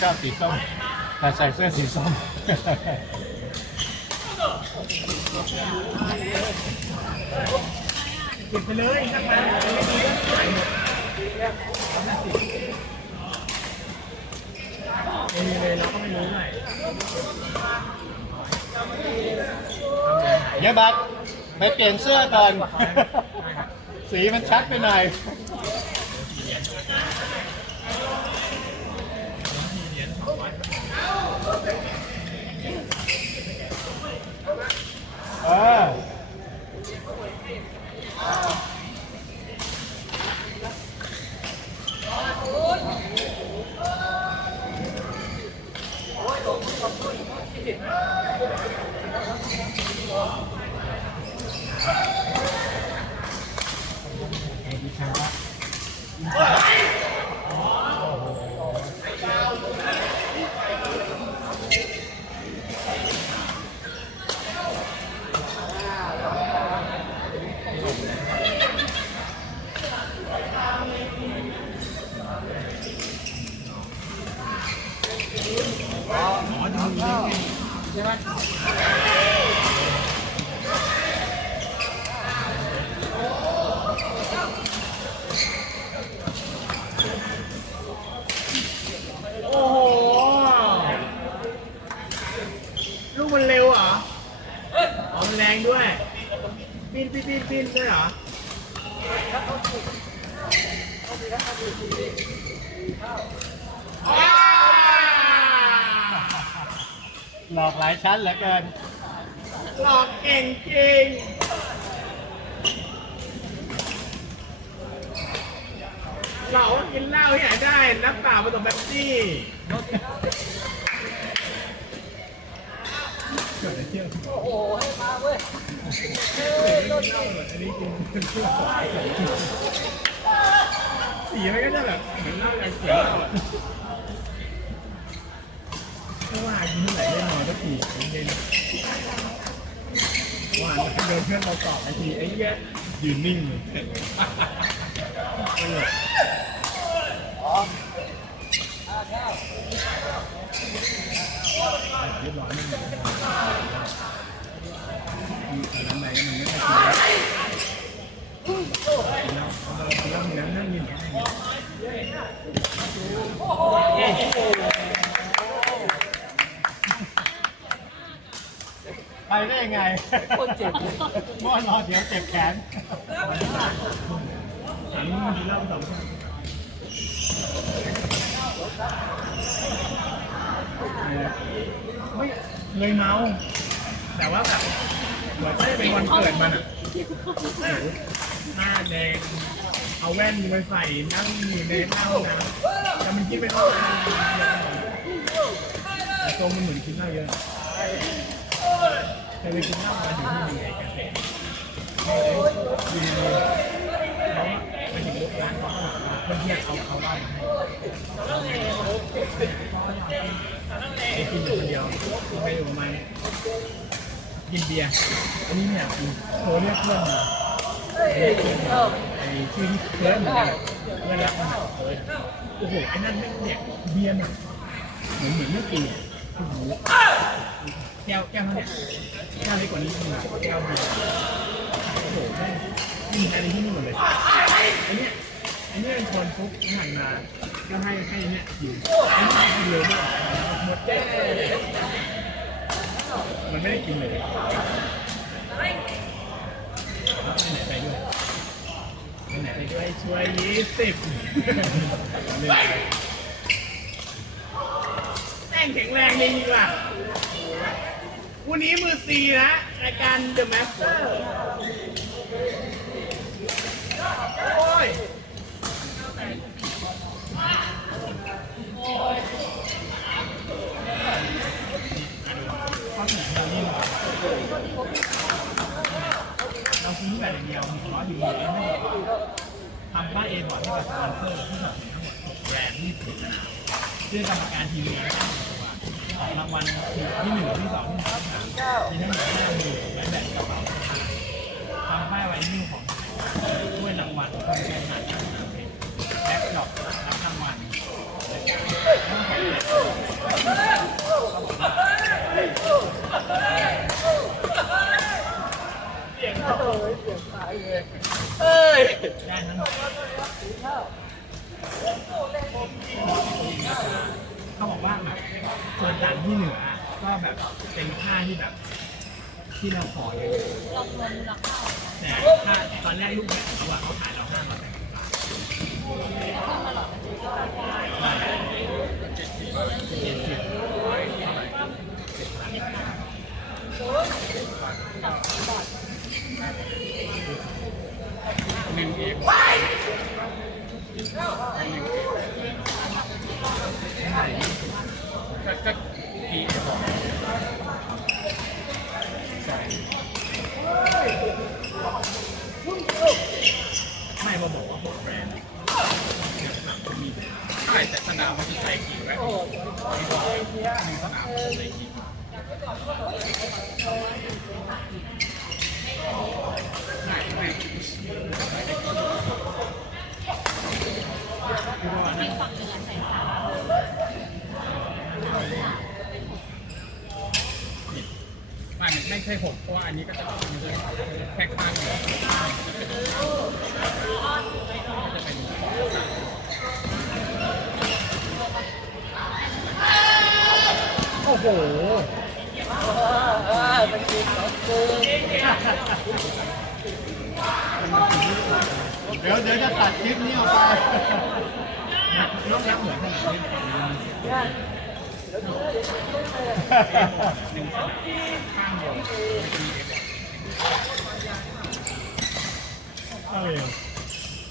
ชอบสีส้มแต่ใส่เสื้อสีส้มเก็บไปเลยนี่เลยเราก็ไม่รู้หน่อยเดี๋ยวบักไปเปลี่ยนเสื้อก่อน สีมันชัดไปหน่อย เออโอ้โห ลูกมันเร็วเหรอ อ๋อมันแรงด้วยปีนปีนปีนปีนด้วยเหรอ ว้าว หลอกหลายชั้นเหลือเกิน หลอกเก่งจริงเราก็กินเหล้าที่ไหนได้น้ำเปล่าผสมเป๊ปซี่เกิดอะไรเที่ยวโอ้โหให้มาเว้ยอันนี้กินสีมันก็จะแบบเหมือนเหล้าแรงเขียวเหล้าอะถ้าว่ากินเท่าไหร่ได้นอนก็ขี่เย็นๆว่าโดนเพื่อนเราตอบไอ้ทีไอ้เหี้ยยืนนิ่งเลยตลกเรียบร้อยไม่มีมีแต่น้ำไหนมันไม่ได้กินแล้วกินแล้วกินแล้วนั่งกินอย่างนี้ ไป ได้ยังไงโคตรเจ็บมั่วนอเดี๋ยวเจ็บแขนอันนี้มันกินเหล้าสองคนไม่เลยเมา แต่ว่าแบบเหมือนจะเป็นวันเกิดมันอะหน้าแดงเอาแว่นไปใส่นั่งอยู่ในเหล้านะแต่มันกินไปเท่าไหร่แต่ตัวมันเหมือนกินเหล้าเยอะ เคยไปกินข้ามาถึงที่มีไอ้เกษตรดีดีเขาไปถึงร้านเขาเพื่อนเที่ยเอาเขาบ้านมาให้กินอยู่คนเดียวไปอยู่ประมาณกินเบียร์อันนี้เนี่ยคือโทรเรียกเพื่อนมาเรียกเพื่อนมาไอ้ชื่อที่เพื่อนเหมือนกันเพื่อนรักมันเพื่อนโอ้โหไอ้นั่นไม่เนี่ยเบียร์เนี่ยเหมือนเหมือนไม่กินเนี่ยโอ้ แก้วแก้วเท่าเนี่ยแก้วเล็กกว่านี้แก้วเดียวโอ้โหแม่งไม่มีอะไรที่นี่หมดเลยไอ้เนี่ยไอ้เนี่ยเป็นคนฟุกหันมาก็ให้ให้เนี่ยอยู่ไอ้นี่กินเร็วมากหมดแก้วมันไม่ได้กินเลยไปไหนไปด้วยไปไหนไปด้วยช่วยยี่สิบ งแข็งแรงจริงว่ะวันนี้มือซีนะรายการ The Master โอ้ยเราซื้อแบบเดียวมีคอร์สอยู่เองไม่หมดทำบ้านเองก่อนให้กับสปอนเซอร์ที่สนับสนุนทั้งหมดแบรนด์ที่สุดนะซึ่งกรรมการทีวีได้ออก รางวัลที่หนึ่งที่สองที่สามมีทั้งหมดห้ามือและแบ่งกระเป๋าทำป้าไว้นิ้วของด้วยรางวัลคนเป็นหนักแบ็คดอกรับรางวัลต้องที่สามเขาบอกว่า ส่วนต่างที่เหลือก็แบบเป็นค่าที่แบบ ที่เราขอเลยแต่ค่าตอนแรกลูกแบบเขาอะเขาขายเราห้าร้อยแปดสิบบาทเจ็ดสิบเจ็ดสิบร้อยเท่าไหร่เจ็ดพันเอฟก็ก็พีเอฟใช่ไม่มาบอกว่าพวกแบรนด์เนี่ยหลังมีใช่แต่สนามมันคือใส่กี่ไว้มีบอก มีสนามใส่กี่ไม่ไม่คือว่านั่นไม่ใช่หกเพราะว่าอันนี้ก็จะมันแค่ข้างเดียวจะเป็นสอง โอ้โหเออมันกินเหรอคือเดี๋ยวเดี๋ยวจะตัดคลิปนี้ออกไปนอกจากเหมือนขนาดเล่นฝั่งนี้เนี่ยไม่จะมีเอฟเออ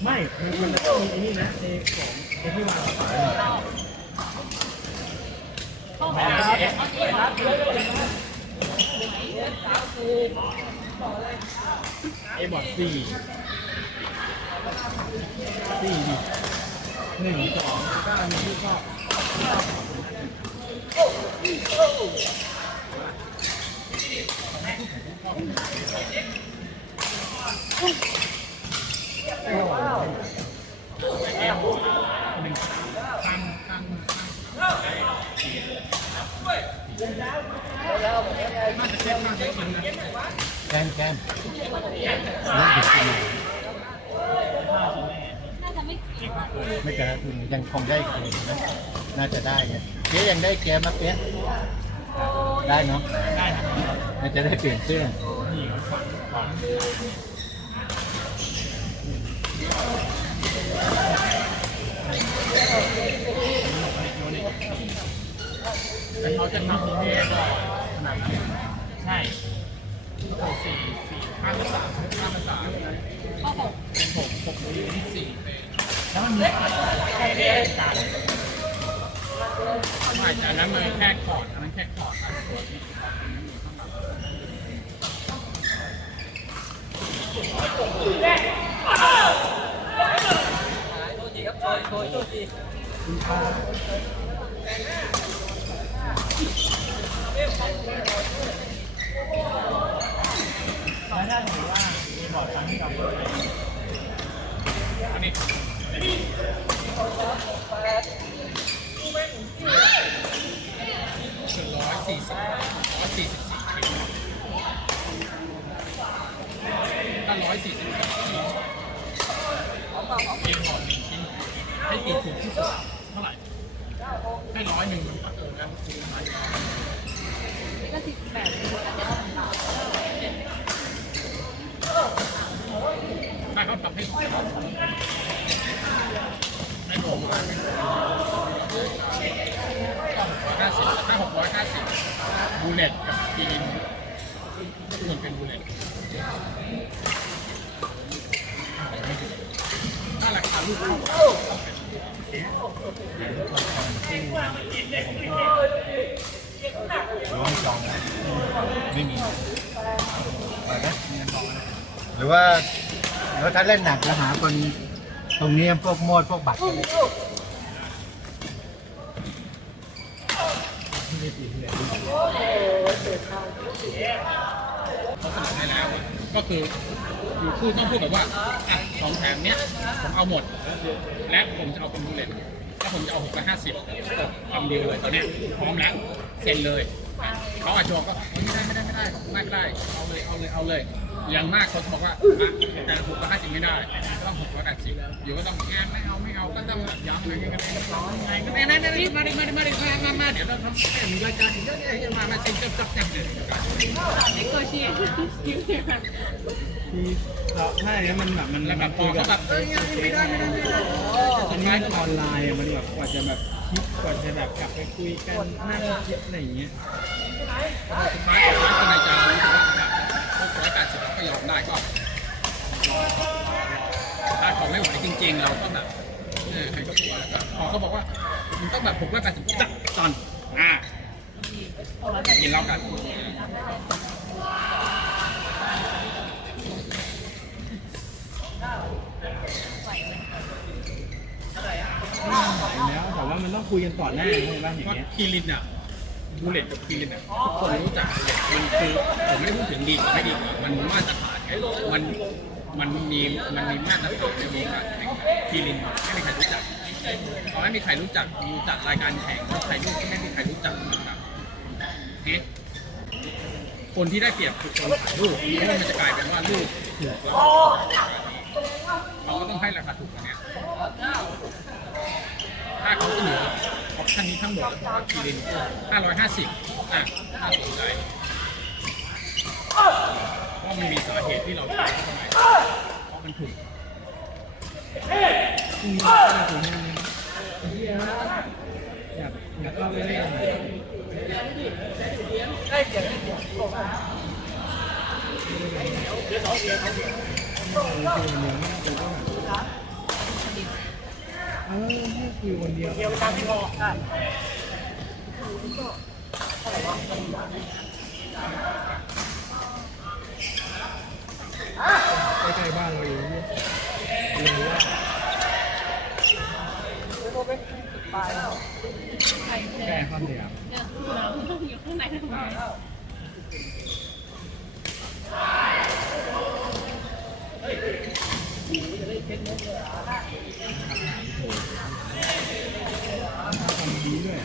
ไม่มันจะต้องมีไอ้นี่นะไอ้ของไอ้ที่วางฝา ไม่ได้เอฟเอบอร์ดสี่สี่ดิหนึ่งสองก็มีที่ชอบเอฟหนึ่งข้างข้างข้าง น่าจะเช็คมากเลยจริงนะแกนแกนเล่นเด็กกินหน่อยไม่เกินทุนยังคงได้คืนนะน่าจะได้เนี่ยเจ๊ยังได้เกมมาเป๊ะได้เนาะได้ครับน่าจะได้เปลี่ยนเครื่องนี่ฝั่งฝั่ง แต่เขาจะทำที่นี่ก็ขนาดนั้นใช่โอ้สี่สี่ห้าภาษาห้าภาษาข้อหกเป็นหกหกเป็นที่สี่แล้วมันมีการไม่แต่อันนั้นมันแค่คอร์ดอันนั้นแค่คอร์ดอันส่วนนี้คอร์ดอันนั้นมีข้างหลังโทษทีครับโชยโชยโทษที อันนี้ ไม่มีมานะหรือว่าหรือว่าถ้าเล่นหนักจะหาคนตรงนี้พวกโมดพวกบัตรกันเขาเสนอให้แล้ว ก็คืออยู่พูดต้องพูดแบบว่าอะสองแถมเนี้ยผมเอาหมด และผมจะเอาเป็นบูเน็ตถ้าผมจะเอาหกร้อยห้าสิบทำดีลเลยตอนเนี้ยพร้อมแล้วเซ็นเลย เขาอาจจะบอกว่าไม่ได้ไม่ได้ไม่ได้ไม่ได้เอาเลยเอาเลยเอาเลย อย่างมากคนบอกว่าแต่หกร้อยห้าสิบไม่ได้ต้องหกร้อยแปดสิบอยู่ก็ต้องงานไม่เอาไม่เอาก็ต้องย้ำอะไรกันกันร้อยไงก็ได้ได้ได้มาดิมาดิมาดิมามามาเดี๋ยวเราทำแค่มีรายการอีกเยอะแยะมามาเซ็นจับจับจับเลยเด็กโกชียิ้มเนี่ยที่เราถ้าอย่างนี้มันแบบมันแล้วแบบพอเขาแบบเอ้ยไม่ได้ไม่ได้ไม่ได้อันนี้มันออนไลน์อะมันแบบกว่าจะแบบ คิดกว่าจะแบบกลับไปคุยกันนั่งคิดอะไรอย่างเงี้ยสุดท้ายสุดท้ายคนในใจรู้สึกว่าหกร้อยแปดสิบก็ยอมได้ก็ถ้าเขาไม่ไหวจริง ๆ เราก็แบบเออใครก็กลัวแล้วก็พอเขาบอกว่ามันต้องแบบหกร้อยแปดสิบจัดตอนอ่ากินเหล้ากัน มันต้องคุยกันก่อนหน้าใช่ไหมอย่างเงี้ยคีรินอะบูเลตกับคีรินอะทุกคนรู้จักมันคือผมไม่ได้พูดถึงดีหรือไม่ดีมันมาตรฐานไงมันมันมีมันมีมาตรฐานในวงการแข่งคีรินไม่มีใครรู้จักพอไม่มีใครรู้จักมีจัดรายการแข่งแล้วใครรู้ก็ไม่มีใครรู้จักนะครับเฮ้คนที่ได้เปรียบคือคนถ่ายรูปเพราะว่ามันจะกลายเป็นว่ารูปถูกแล้วเราก็ต้องให้ราคาถูกกว่าเนี้ยถ้าเขาเสนอออปชันนี้ทั้งหมดคีริน550อะน่าสนใจเพราะมันมีสาเหตุที่เราใช้เข้าไปเพราะมันถูกพรุ่งนี้ก็จะถึงอยากอยากเข้าไปเล่น เออให้คุยวันเดียวเดียวตามที่บอกอะใกล้ๆบ้านเราอยู่เนี่ยเลยว่าใครเจอแก้ข้ามเหลี่ยมเจอเราอยู่ข้างในทำไมทำดีด้วย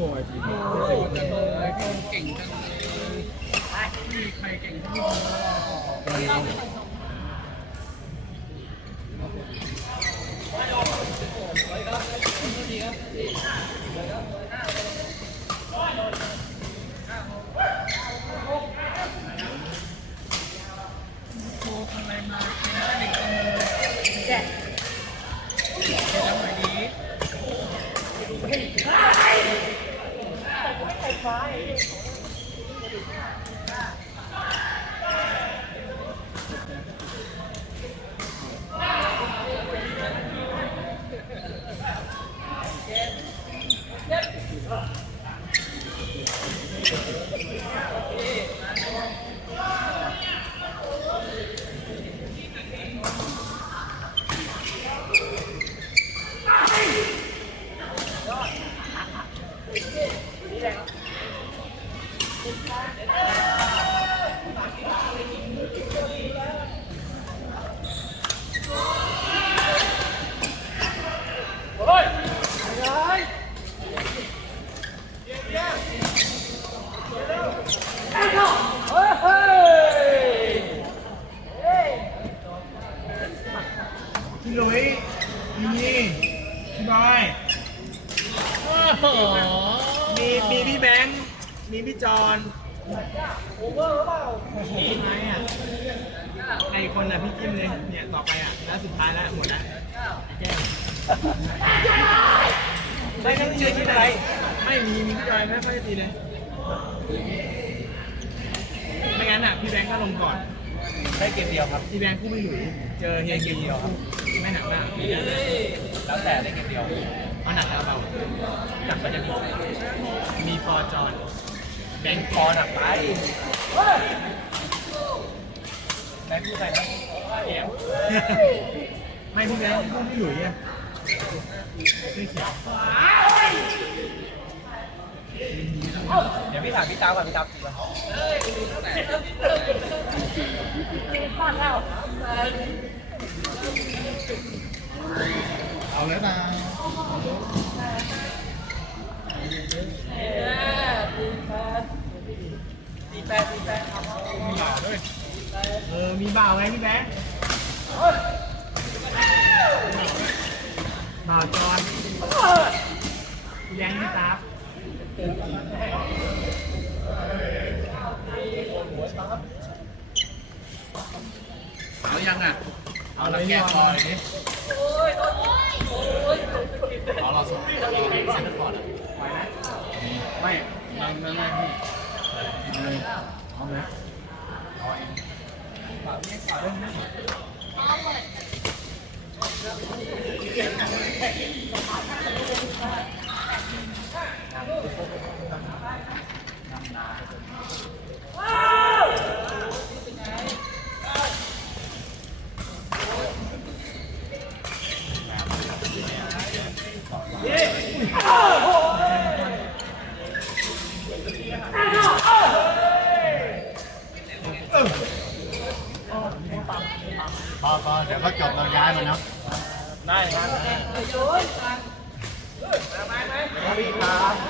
พี่โทรไอพีโทรจังเลยเก่งจังเลยไม่มีใครเก่งเท่าพี่ surprised. มเดียวครับพี่แบงค์คู่ไม่หลุยเจอเฮียเกมเดียวครับไม่หนักมากแล้วแต่ได้เกมเดียวเอาหนักแล้วเบาหนักก็จะมีมีปอจอนแบงค์พอหนักไปไหนพูดใครนะเขียวไม่พี่แบงค์คู่ไม่หลุยอะไม่เขียว เดี๋ยวพี่ถามพี่ตาก่อนพี่ตาตีก่อนแล้วเอาแล้วนะตีแปดตีแปดมีบ่าวด้วยเออ มีบ่าวไงพี่แบงค์บ่าวจอนพี่แบงพี่ตาฟ เอายังอะ เอาแล้วแก้คอเลยดิเอาเราสุดเซ็นเตอร์ฟอร์ดอะไหวนะไม่ไม่ไม่ไม่พี่เอาเลยเอาเองฝากไม่ฝากเรื่องนี้พอพอเดี๋ยวเขาจบเรา ย้ายมาเนาะได้ครับโ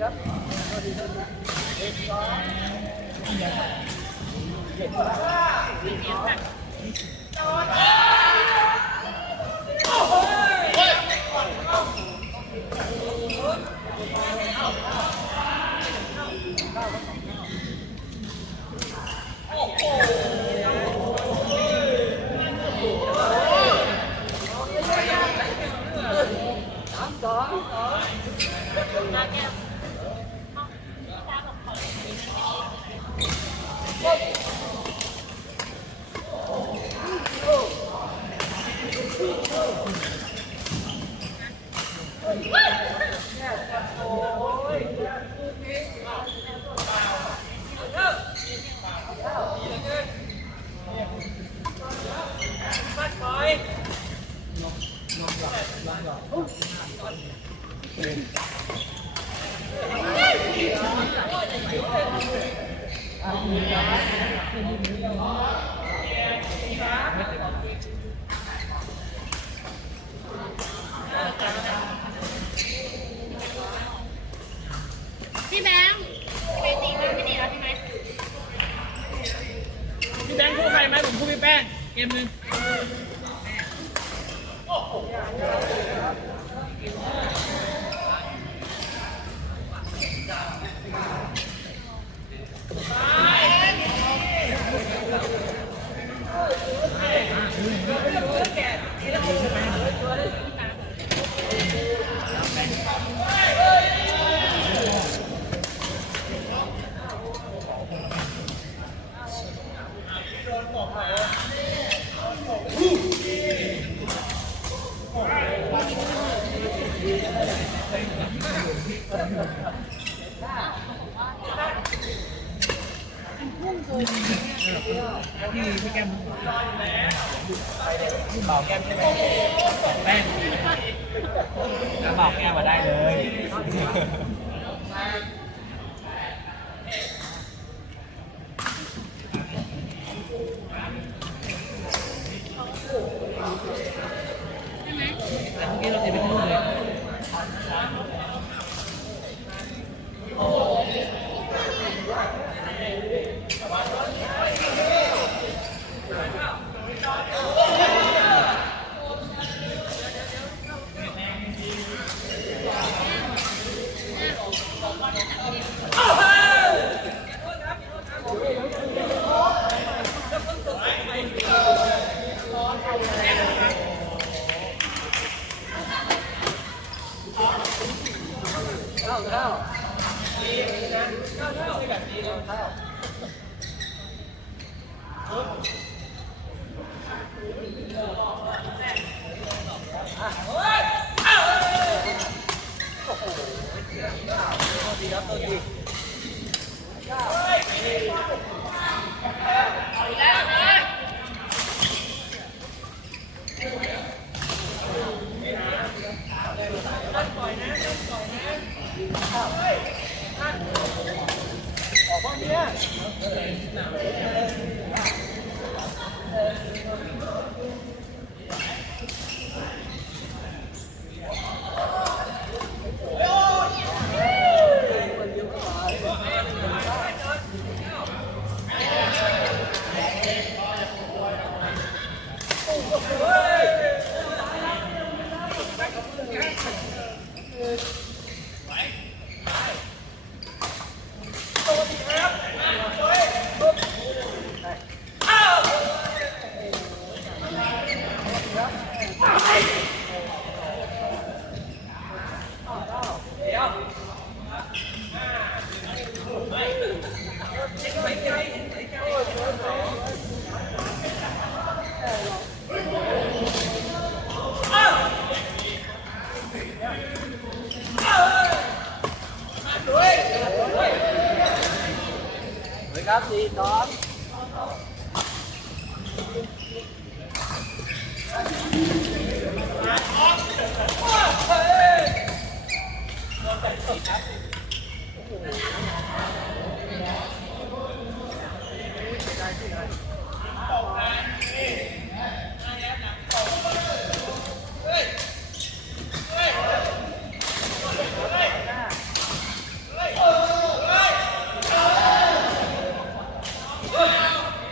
พี่แบ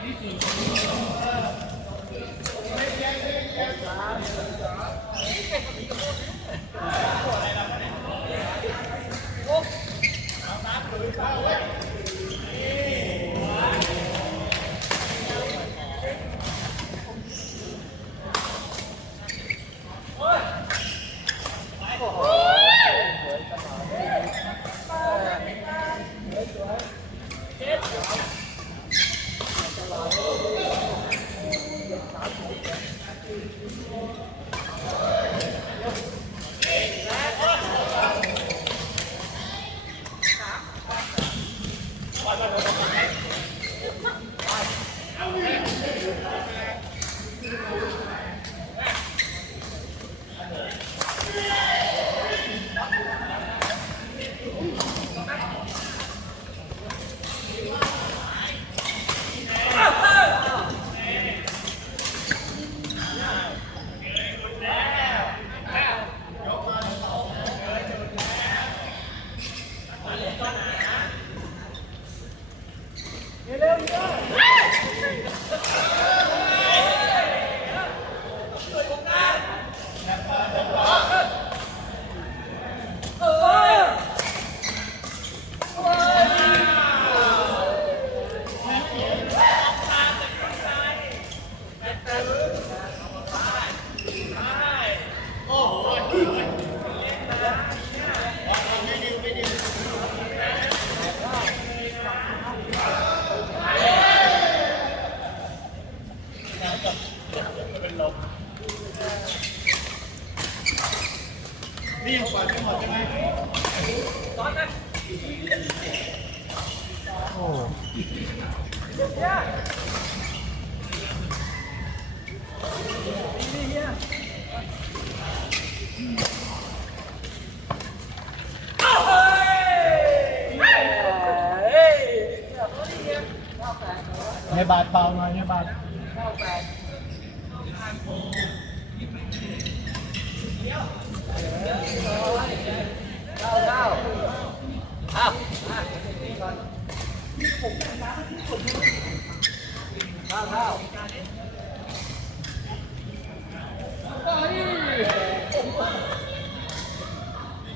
เ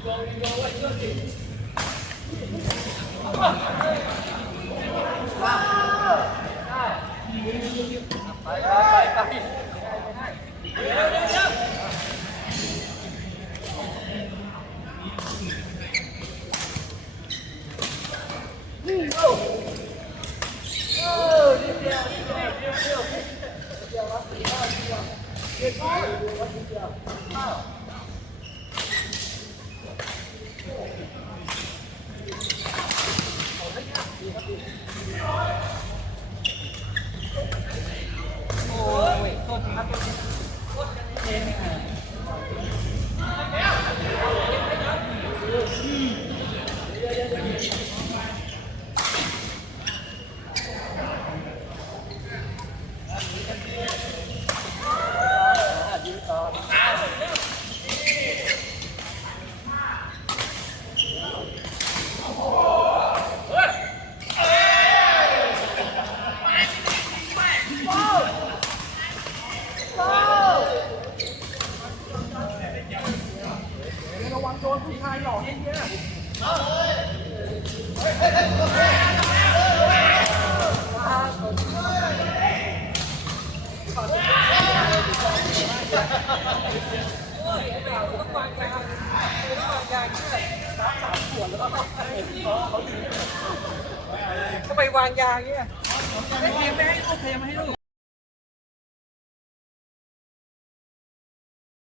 ก็ไปว